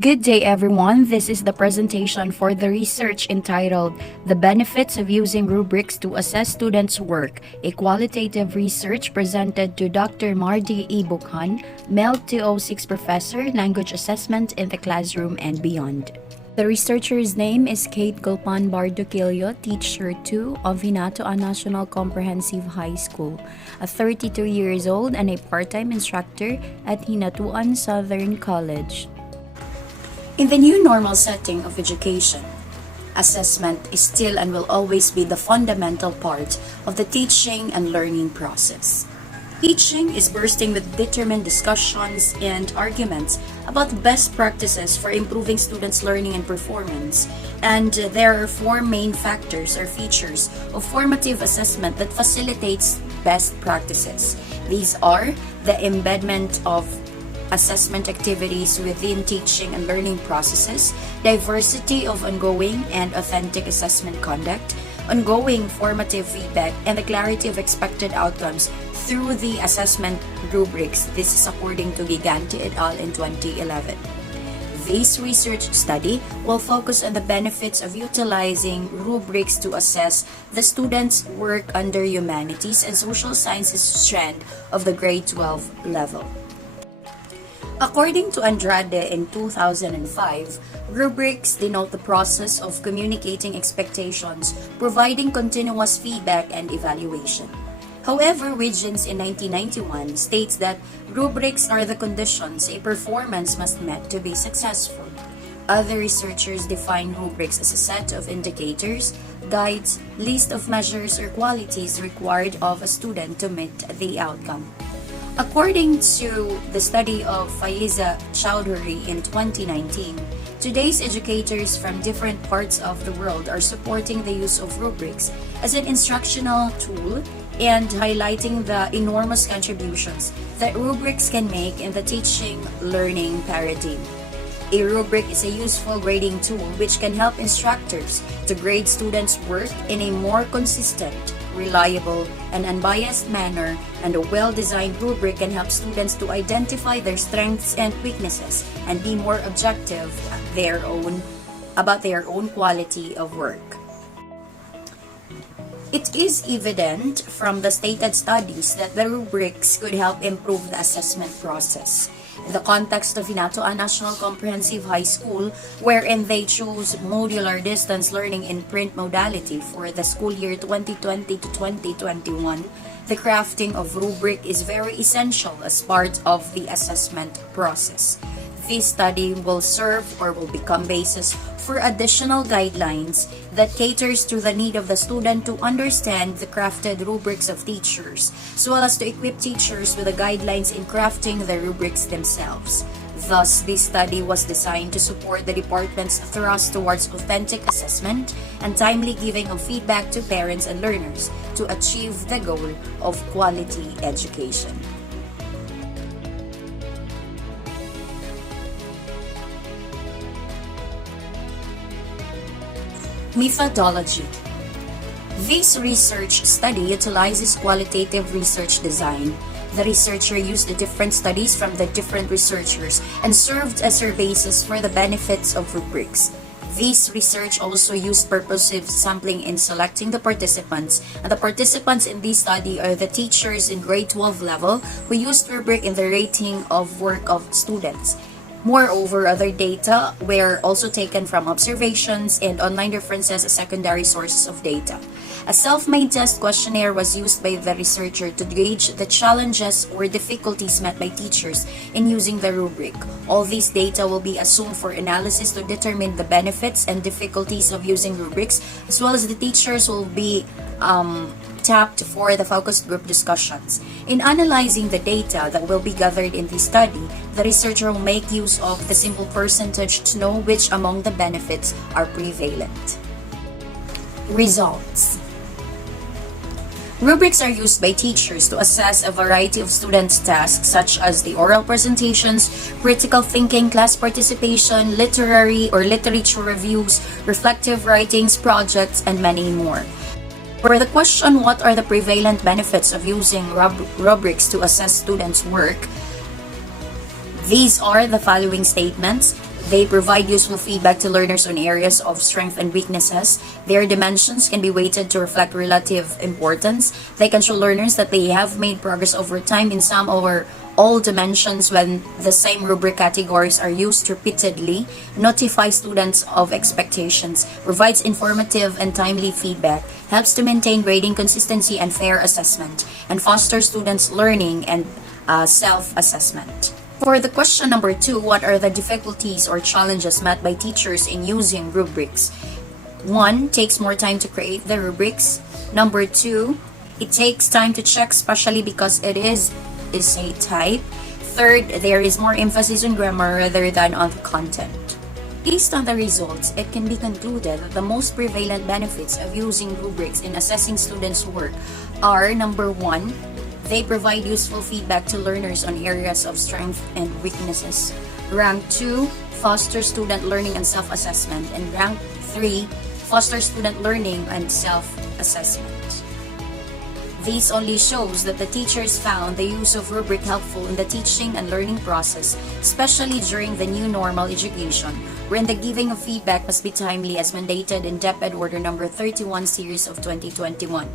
Good day, everyone. This is the presentation for the research entitled The Benefits of Using Rubrics to Assess Students' Work, a qualitative research presented to Dr. Mardi E. Bukhan, MELD 206 Professor, Language Assessment in the Classroom and Beyond. The researcher's name is Kate G. Bardoquillo, Teacher 2 of Hinatuan National Comprehensive High School, a 32 years old and a part-time instructor at Hinatuan Southern College. In the new normal setting of education, assessment is still and will always be the fundamental part of the teaching and learning process. Teaching is bursting with determined discussions and arguments about best practices for improving students' learning and performance, and there are four main factors or features of formative assessment that facilitates best practices. These are the embedment of assessment activities within teaching and learning processes, diversity of ongoing and authentic assessment conduct, ongoing formative feedback, and the clarity of expected outcomes through the assessment rubrics. This is according to Gigante et al. In 2011. This research study will focus on the benefits of utilizing rubrics to assess the students' work under humanities and social sciences strand of the grade 12 level. According to Andrade in 2005, rubrics denote the process of communicating expectations, providing continuous feedback and evaluation. However, Wiggins in 1991 states that rubrics are the conditions a performance must meet to be successful. Other researchers define rubrics as a set of indicators, guides, list of measures or qualities required of a student to meet the outcome. According to the study of Faiza Chowdhury in 2019, today's educators from different parts of the world are supporting the use of rubrics as an instructional tool and highlighting the enormous contributions that rubrics can make in the teaching-learning paradigm. A rubric is a useful grading tool which can help instructors to grade students' work in a more consistent, reliable, and unbiased manner, and a well-designed rubric can help students to identify their strengths and weaknesses and be more objective about their own quality of work. It is evident from the stated studies that the rubrics could help improve the assessment process. In the context of Hinatuan National Comprehensive High School, wherein they choose modular distance learning in print modality for the school year 2020 to 2021, the crafting of rubric is very essential as part of the assessment process. This study will serve or will become basis for additional guidelines that caters to the need of the student to understand the crafted rubrics of teachers, as well as to equip teachers with the guidelines in crafting the rubrics themselves. Thus, this study was designed to support the department's thrust towards authentic assessment and timely giving of feedback to parents and learners to achieve the goal of quality education. Methodology. This research study utilizes qualitative research design. The researcher used the different studies from the different researchers and served as her basis for the benefits of rubrics. This research also used purposive sampling in selecting the participants, and the participants in this study are the teachers in grade 12 level who used rubric in the rating of work of students. Moreover, other data were also taken from observations and online references as secondary sources of data. A self-made test questionnaire was used by the researcher to gauge the challenges or difficulties met by teachers in using the rubric. All these data will be assumed for analysis to determine the benefits and difficulties of using rubrics, as well as the teachers will be tapped for the focus group discussions. In analyzing the data that will be gathered in this study, the researcher will make use of the simple percentage to know which among the benefits are prevalent. Results. Rubrics are used by teachers to assess a variety of students' tasks such as the oral presentations, critical thinking, class participation, literary or literature reviews, reflective writings, projects, and many more. For the question, what are the prevalent benefits of using rubrics to assess students' work? These are the following statements. They provide useful feedback to learners on areas of strength and weaknesses. Their dimensions can be weighted to reflect relative importance. They can show learners that they have made progress over time in some or all dimensions when the same rubric categories are used repeatedly, notify students of expectations, provides informative and timely feedback, helps to maintain grading consistency and fair assessment, and fosters students' learning and self-assessment. For the question number 2, what are the difficulties or challenges met by teachers in using rubrics? 1, takes more time to create the rubrics. Number 2, it takes time to check, especially because it is a type. Third, there is more emphasis on grammar rather than on the content. Based on the results, it can be concluded that the most prevalent benefits of using rubrics in assessing students' work are: number 1, they provide useful feedback to learners on areas of strength and weaknesses. Rank 2, foster student learning and self-assessment. And rank 3, foster student learning and self-assessment. This only shows that the teachers found the use of rubric helpful in the teaching and learning process, especially during the new normal education, wherein the giving of feedback must be timely as mandated in DepEd Order Number 31 Series of 2021.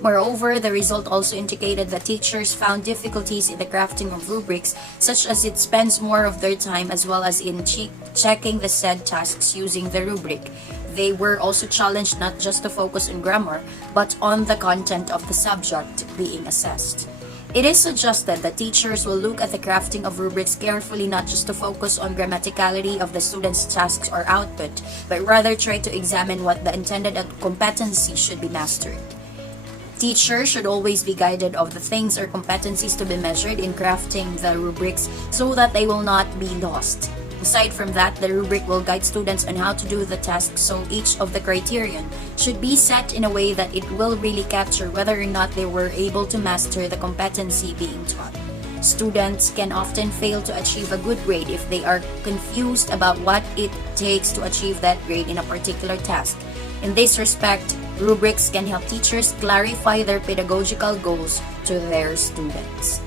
Moreover, the result also indicated that teachers found difficulties in the crafting of rubrics, such as it spends more of their time as well as in checking the said tasks using the rubric. They were also challenged not just to focus on grammar, but on the content of the subject being assessed. It is suggested that teachers will look at the crafting of rubrics carefully, not just to focus on grammaticality of the students' tasks or output, but rather try to examine what the intended competency should be mastered. Teachers should always be guided of the things or competencies to be measured in crafting the rubrics so that they will not be lost. Aside from that, the rubric will guide students on how to do the task, so each of the criterion should be set in a way that it will really capture whether or not they were able to master the competency being taught. Students can often fail to achieve a good grade if they are confused about what it takes to achieve that grade in a particular task. In this respect, rubrics can help teachers clarify their pedagogical goals to their students.